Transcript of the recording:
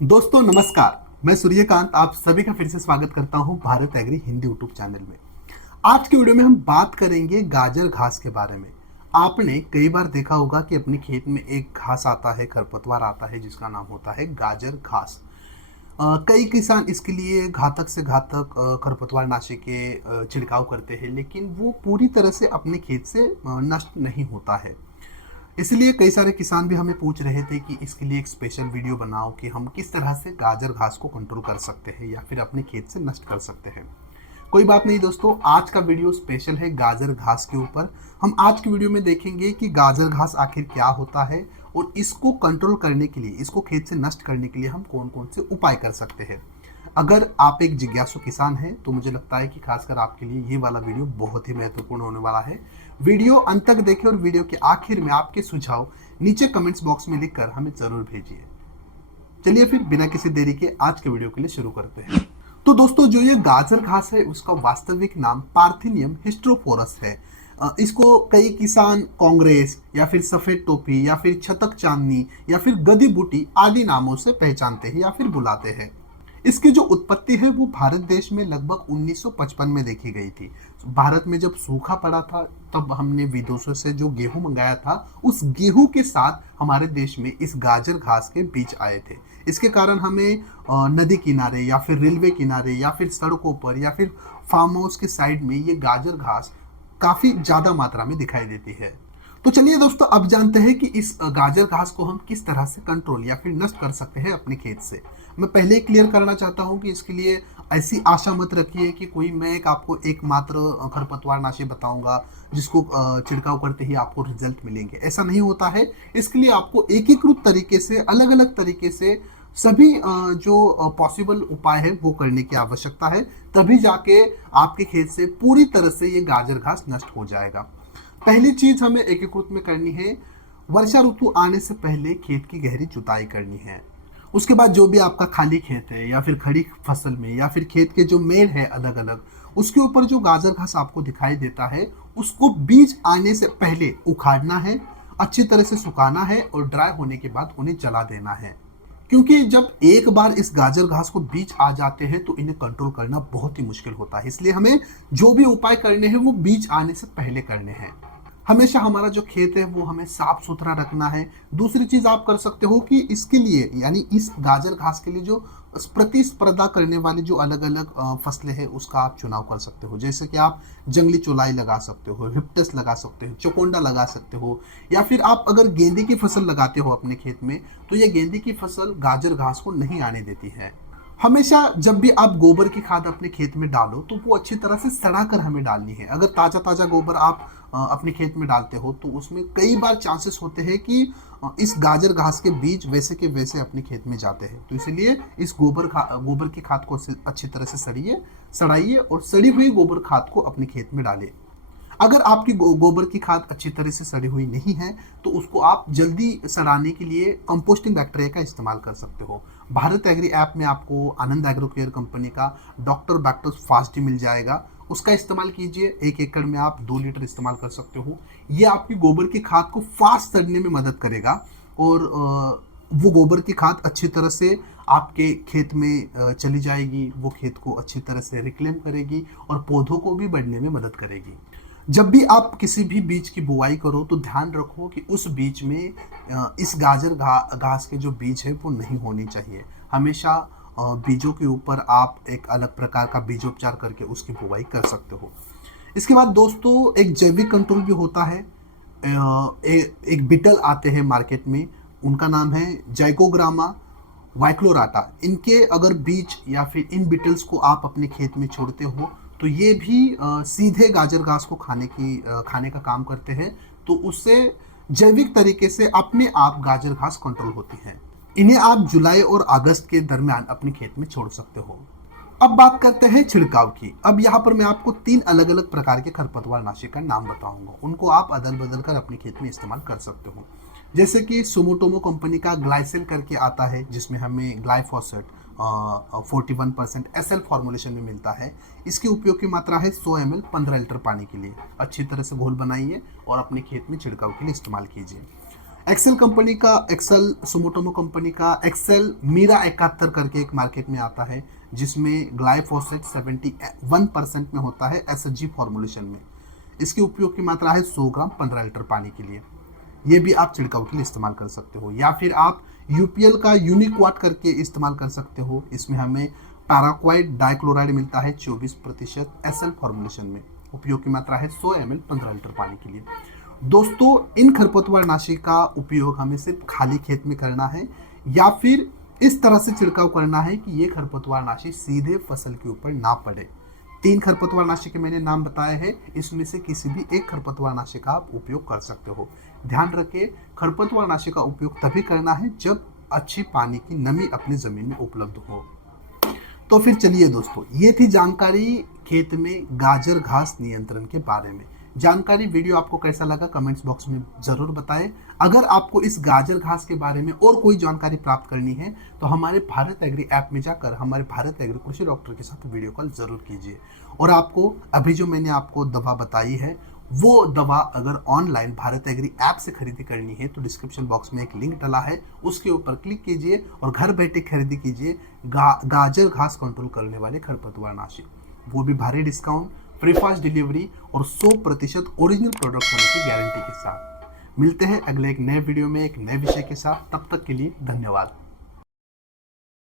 दोस्तों नमस्कार। मैं सूर्यकांत आप सभी का फिर से स्वागत करता हूं Bharat agri Hindi YouTube channel में। आज की वीडियो में हम बात करेंगे गाजर घास के बारे में। आपने कई बार देखा होगा कि अपने खेत में एक घास आता है, खरपतवार आता है जिसका नाम होता है गाजर घास। कई किसान इसके लिए घातक से घातक खरपतवार नाशी के छिड़काव करते हैं, लेकिन वो पूरी तरह से अपने खेत से नष्ट नहीं होता है। इसलिए कई सारे किसान भी हमें पूछ रहे थे कि इसके लिए एक स्पेशल वीडियो बनाओ कि हम किस तरह से गाजर घास को कंट्रोल कर सकते हैं या फिर अपने खेत से नष्ट कर सकते हैं। कोई बात नहीं दोस्तों, आज का वीडियो स्पेशल है गाजर घास के ऊपर। हम आज की वीडियो में देखेंगे कि गाजर घास आखिर क्या होता है और इसको कंट्रोल करने के लिए, इसको खेत से नष्ट करने के लिए हम कौन कौन से उपाय कर सकते हैं। अगर आप एक जिज्ञासु किसान हैं तो मुझे लगता है कि खासकर आपके लिए ये वाला वीडियो बहुत ही महत्वपूर्ण होने वाला है। वीडियो अंत तक देखें और वीडियो के आखिर में आपके सुझाव नीचे कमेंट्स बॉक्स में लिखकर हमें जरूर भेजिए। चलिए फिर बिना किसी देरी के आज के वीडियो के लिए शुरू करते हैं। तो दोस्तों, जो ये गाजर घास है उसका वास्तविक नाम पार्थिनियम हिस्टोफोरस है। इसको कई किसान कांग्रेस या फिर सफेद टोपी या फिर छतक चांदनी या फिर गदी बूटी आदि नामों से पहचानते हैं या फिर बुलाते हैं। इसकी जो उत्पत्ति है वो भारत देश में लगभग 1955 में देखी गई थी। भारत में जब सूखा पड़ा था तब हमने विदेशों से जो गेहूं मंगाया था, उस गेहूं के साथ हमारे देश में इस गाजर घास के बीज आए थे। इसके कारण हमें नदी किनारे या फिर रेलवे किनारे या फिर सड़कों पर या फिर फार्म हाउस के साइड में ये गाजर घास काफी ज्यादा मात्रा में दिखाई देती है। तो चलिए दोस्तों, अब जानते हैं कि इस गाजर घास को हम किस तरह से कंट्रोल या फिर नष्ट कर सकते हैं अपने खेत से। मैं पहले ही क्लियर करना चाहता हूं कि इसके लिए ऐसी आशा मत रखिए कि कोई मैं एक आपको एकमात्र खरपतवार नाशी बताऊंगा जिसको छिड़काव करते ही आपको रिजल्ट मिलेंगे। ऐसा नहीं होता है। इसके लिए आपको एकीकृत तरीके से, अलग अलग तरीके से सभी जो पॉसिबल उपाय है वो करने की आवश्यकता है। तभी जाके आपके खेत से पूरी तरह से ये गाजर घास नष्ट हो जाएगा। पहली चीज हमें एकीकृत में करनी है, वर्षा ऋतु आने से पहले खेत की गहरी जुताई करनी है। उसके बाद जो भी आपका खाली खेत है या फिर खड़ी फसल में या फिर खेत के जो मेड़ है अलग अलग, उसके ऊपर जो गाजर घास आपको दिखाई देता है उसको बीज आने से पहले उखाड़ना है, अच्छी तरह से सुखाना है और ड्राई होने के बाद उन्हें जला देना है। क्योंकि जब एक बार इस गाजर घास को बीज आ जाते हैं तो इन्हें कंट्रोल करना बहुत ही मुश्किल होता है। इसलिए हमें जो भी उपाय करने हैं वो बीज आने से पहले करने हैं। हमेशा हमारा जो खेत है वो हमें साफ सुथरा रखना है। दूसरी चीज आप कर सकते हो कि इसके लिए, यानी इस गाजर घास के लिए जो प्रतिस्पर्धा करने वाली जो अलग अलग फसलें हैं उसका आप चुनाव कर सकते हो। जैसे कि आप जंगली चौलाई लगा सकते हो, हिप्टस लगा सकते हो, चकोंडा लगा सकते हो, या फिर आप अगर गेंदे की फसल लगाते हो अपने खेत में तो ये गेंदे की फसल गाजर घास को नहीं आने देती है। हमेशा जब भी आप गोबर की खाद अपने खेत में डालो तो वो अच्छी तरह से सड़ा कर हमें डालनी है। अगर ताजा ताजा गोबर आप अपने खेत में डालते हो तो उसमें कई बार चांसेस होते हैं कि इस गाजर घास के बीज वैसे के वैसे अपने खेत में जाते हैं। तो इसलिए इस गोबर की खाद को अच्छी तरह से सड़ाइए और सड़ी हुई गोबर खाद को अपने खेत में डालिए। अगर आपकी गोबर की खाद अच्छी तरह से सड़ी हुई नहीं है तो उसको आप जल्दी सड़ाने के लिए कंपोस्टिंग बैक्टीरिया का इस्तेमाल कर सकते हो। भारत एग्री ऐप में आपको आनंद एग्रो केयर कंपनी का डॉक्टर बैक्टर फास्ट डी मिल जाएगा, उसका इस्तेमाल कीजिए। 1 एकड़ में आप 2 लीटर इस्तेमाल कर सकते हो। ये आपकी गोबर की खाद को फास्ट सड़ने में मदद करेगा और वो गोबर की खाद अच्छी तरह से आपके खेत में चली जाएगी। वो खेत को अच्छी तरह से रिक्लेम करेगी और पौधों को भी बढ़ने में मदद करेगी। जब भी आप किसी भी बीज की बुआई करो तो ध्यान रखो कि उस बीज में इस गाजर घास के जो बीज है वो नहीं होनी चाहिए। हमेशा बीजों के ऊपर आप एक अलग प्रकार का बीजोपचार करके उसकी बुआई कर सकते हो। इसके बाद दोस्तों एक जैविक कंट्रोल भी होता है। एक बिटल आते हैं मार्केट में, उनका नाम है जाइकोग्रामा वाइक्लोराटा। इनके अगर बीज या फिर इन बिटल्स को आप अपने खेत में छोड़ते हो तो ये भी सीधे गाजर घास को खाने का काम करते हैं। तो उससे जैविक तरीके से अपने आप गाजर घास कंट्रोल होती है। इन्हें आप जुलाई और अगस्त के दरमियान अपने खेत में छोड़ सकते हो। अब बात करते हैं छिड़काव की। अब यहाँ पर मैं आपको 3 अलग अलग प्रकार के खरपतवार नाशी का नाम बताऊंगा, उनको आप अदल बदल कर अपने खेत में इस्तेमाल कर सकते हो। जैसे कि सुमोटोमो कंपनी का ग्लाइसेल करके आता है जिसमें हमें ग्लाइफोसेट 41% एसएल फॉर्मुलेशन में मिलता है। इसके उपयोग की मात्रा है 100 ml 15 लीटर पानी के लिए। अच्छी तरह से घोल बनाइए और अपने खेत में छिड़काव के लिए इस्तेमाल कीजिए। एक्सेल कंपनी का, एक्सेल सुमोटोमो कंपनी का एक्सेल मीरा 71 करके एक मार्केट में आता है, जिसमें ग्लाइफोसेट 71% में होता है एसएचजी फॉर्मुलेशन में। इसके उपयोग की मात्रा है 100 ग्राम 15 लीटर पानी के लिए। ये भी आप छिड़काव के लिए इस्तेमाल कर सकते हो, या फिर आप यूपीएल का यूनिक्वाट करके इस्तेमाल कर सकते हो। इसमें हमें पैराक्वाइड डाइक्लोराइड मिलता है 24% एसएल फॉर्मुलेशन में। उपयोग की मात्रा है 100 ml 15 लीटर पानी के लिए। दोस्तों, इन खरपतवार नाशी का उपयोग हमें सिर्फ खाली खेत में करना है, या फिर इस तरह से छिड़काव करना है कि ये खरपतवार नाशी सीधे फसल के ऊपर ना पड़े। 3 खरपतवार नाशी के मैंने नाम बताए हैं, इसमें से किसी भी एक खरपतवार नाशी का आप उपयोग कर सकते हो। ध्यान रखें, खरपतवार नाशी का उपयोग तभी करना है जब अच्छी पानी की नमी अपनी जमीन में उपलब्ध हो। तो फिर चलिए दोस्तों, ये थी जानकारी खेत में गाजर घास नियंत्रण के बारे में। जानकारी वीडियो आपको कैसा लगा कमेंट्स बॉक्स में जरूर बताएं। अगर आपको इस गाजर घास के बारे में और कोई जानकारी प्राप्त करनी है तो हमारे भारत एग्री ऐप में जाकर हमारे भारत एग्री कृषि डॉक्टर के साथ वीडियो कॉल जरूर कीजिए। और आपको अभी जो मैंने आपको दवा बताई है, वो दवा अगर ऑनलाइन भारत एग्री ऐप से खरीदी करनी है तो डिस्क्रिप्शन बॉक्स में एक लिंक डला है, उसके ऊपर क्लिक कीजिए और घर बैठे खरीदी कीजिए गाजर घास कंट्रोल करने वाले खरपतवार नाशी, वो भी भारी डिस्काउंट, फ्री फास्ट डिलीवरी और 100% ओरिजिनल प्रोडक्ट होने की गारंटी के साथ। मिलते हैं अगले एक नए वीडियो में एक नए विषय के साथ। तब तक के लिए धन्यवाद।